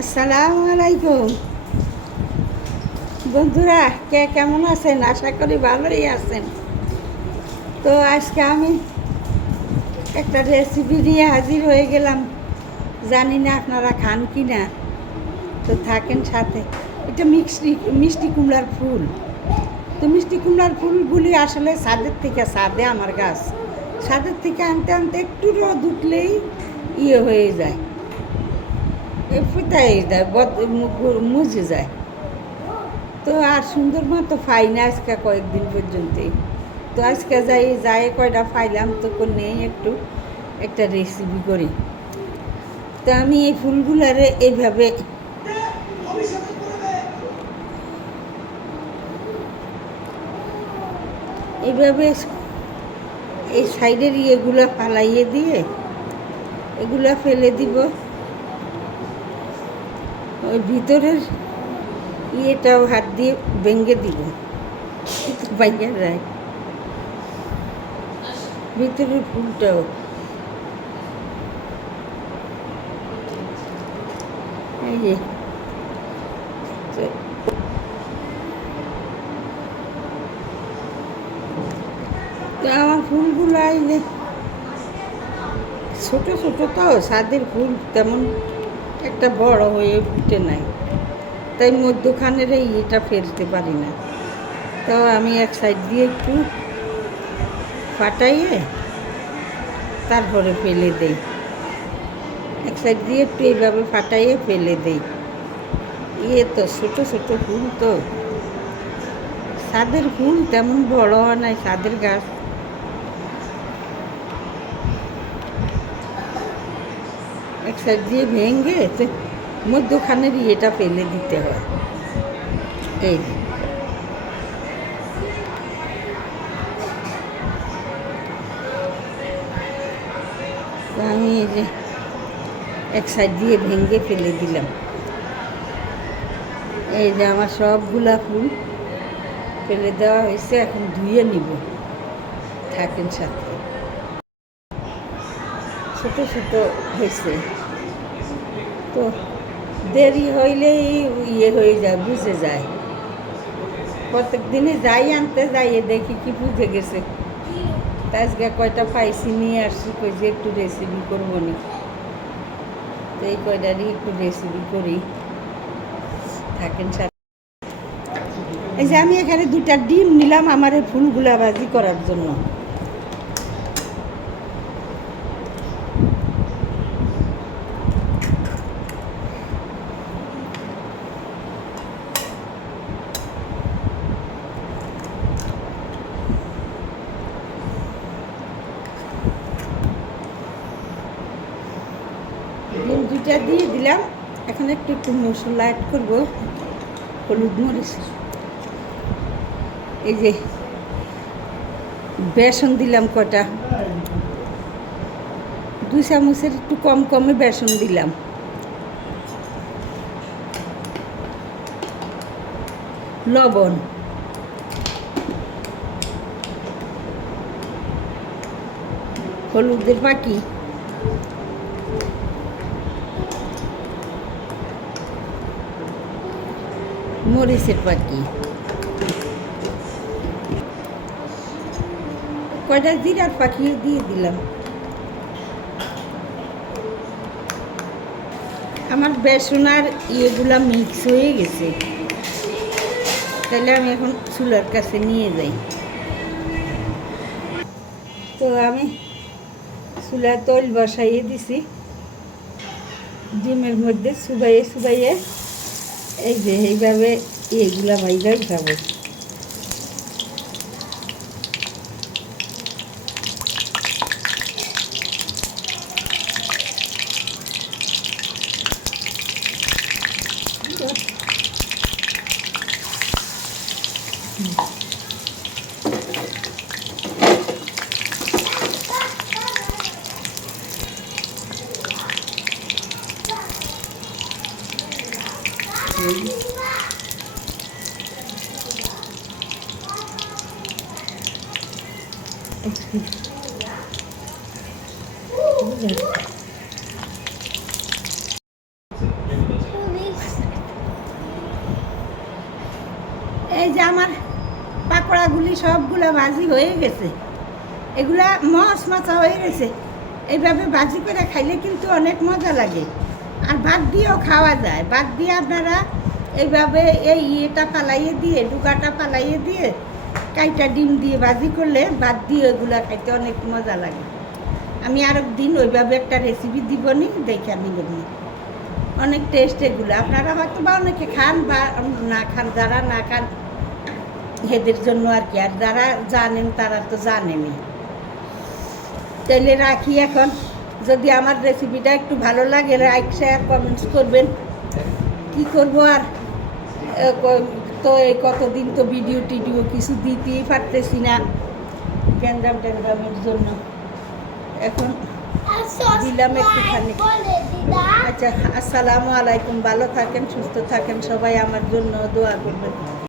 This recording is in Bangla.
আসসালামু আলাইকুম। বন্ধুরা, কে কেমন আছেন? আশা করি ভালোই আছেন। তো আজকে আমি একটা রেসিপি নিয়ে হাজির হয়ে গেলাম। জানি না আপনারা খান কি না তো থাকেন সাথে। এটা মিষ্টি মিষ্টি কুমড়ার ফুল। তো মিষ্টি কুমড়ার ফুলগুলি আসলে ছাদের থেকে ছাদে আমার গাছ। ছাদের থেকে আনতে আনতে একটু রোদ উঠলেই ইয়ে হয়ে যায়। ফুটাই যায় বদ মুজে যায়। তো আর সুন্দর মতো পাই না আজকে কয়েকদিন পর্যন্তই। তো আজকে যাই যাই কয়টা পাইলাম তো নেই একটু, একটা রেসিপি করি। তো আমি এই ফুলগুলারে এইভাবে এইভাবে এই সাইডের ইয়েগুলো ফালাইয়ে দিয়ে এগুলা ফেলে দিব। ওই ভিতরের ইয়েটাও হাত দিয়ে ভেঙে দিব ভেঙে যায় ভিতরের ফুলটাও। এই যে। তো- তো আমার ফুলগুলো এই যে ছোট ছোট তো, সাদের ফুল তেমন একটা বড় হয়ে ফুটে নাই। তাই মধ্যখানের এই ইয়েটা ফেলতে পারি না। তো আমি এক সাইড দিয়ে একটু ফাটাইয়ে তারপরে ফেলে দেই। এক সাইড দিয়ে একটু এইভাবে ফাটাইয়ে ফেলে দেই। ইয়ে তো ছোটো ছোটো ফুল তো। সাদের ফুল তেমন বড় হয় নাই সাদের গাছ। সাইড দিয়ে ভেঙে মধ্যখানের ইয়েটা ফেলে দিতে হয়। এই আমি এই যে এক সাইড দিয়ে ভেঙে ফেলে দিলাম। এই যে আমার সবগুলা ফুল ফেলে দেওয়া হয়েছে, এখন ধুয়ে নিব। থাকেন সাথে। ছোট ছোট হয়েছে। তো দেরি হইলেই ইয়ে হয়ে যায়, বুঝে যায়। প্রত্যেক দিনে যাই আনতে যাইয়ে দেখি কি বুঝে গেছে। আজকে কয়টা পাইছি, নিয়ে আসছি, কই যে একটু রেসিপি করব নি। তো এই কয়টারই একটু রেসিপি করি। থাকেন এই যে আমি এখানে দুটা ডিম নিলাম, আমার এই ফুলগুলা ভাজি করার জন্য। ডিম দুইটা দিয়ে দিলাম। এখন একটু একটু মশলা অ্যাড করব। হলুদ মরিচ। এই যে বেসন দিলাম কটা। দুই চামচের একটু কম কমে বেসন দিলাম। লবণ। হলুদের পাখি মরিচের পাখি কয়টা জিরার পাখি দিয়ে দিলাম। আমার বেসন আর ইয়েগুলা মিক্স হয়ে গেছে। তাহলে আমি এখন চুলার কাছে নিয়ে যাই। তো আমি চুলার তৈল বসাইয়ে দিছি। ডিমের মধ্যে চুবাইয়ে চুবাইয়ে এই যে এইভাবে এইগুলা ভাইভাই খাব Mm-hmm. এই যে আমার পাকোড়াগুলি সবগুলা বাজি হয়ে গেছে। এগুলা মস মচা হয়ে গেছে। এইভাবে বাজি করে খাইলে কিন্তু অনেক মজা লাগে। আর ভাত দিয়েও খাওয়া যায়। ভাত দিয়ে আপনারা এইভাবে এই ইয়েটা পালাইয়ে দিয়ে, ডুগাটা পালাইয়ে দিয়ে, কাইটা ডিম দিয়ে ভাজি করলে ভাত দিয়ে ওইগুলা খাইতে অনেক মজা লাগে। আমি আর দিন ওইভাবে একটা রেসিপি দিবনি, দেখে আমি বলি অনেক টেস্ট এগুলো। আপনারা হয়তো বা অনেকে খান বা না খান, যারা না খান, এদের জন্য আর কি। আর যারা জানেন, তারা তো জানেনই। তাইলে রাখি এখন। যদি আমার রেসিপিটা একটু ভালো লাগে লাইক শেয়ার কমেন্টস করবেন। কি করব আর? তো এই কতদিন তো ভিডিও টিডিও কিছু দিতেই পারতেছি না। গ্যান্ডাম ট্যান্ডামের জন্য। এখন দিলাম একটুখানি। আচ্ছা আসসালামু আলাইকুম। ভালো থাকেন, সুস্থ থাকেন। সবাই আমার জন্য দোয়া করবেন।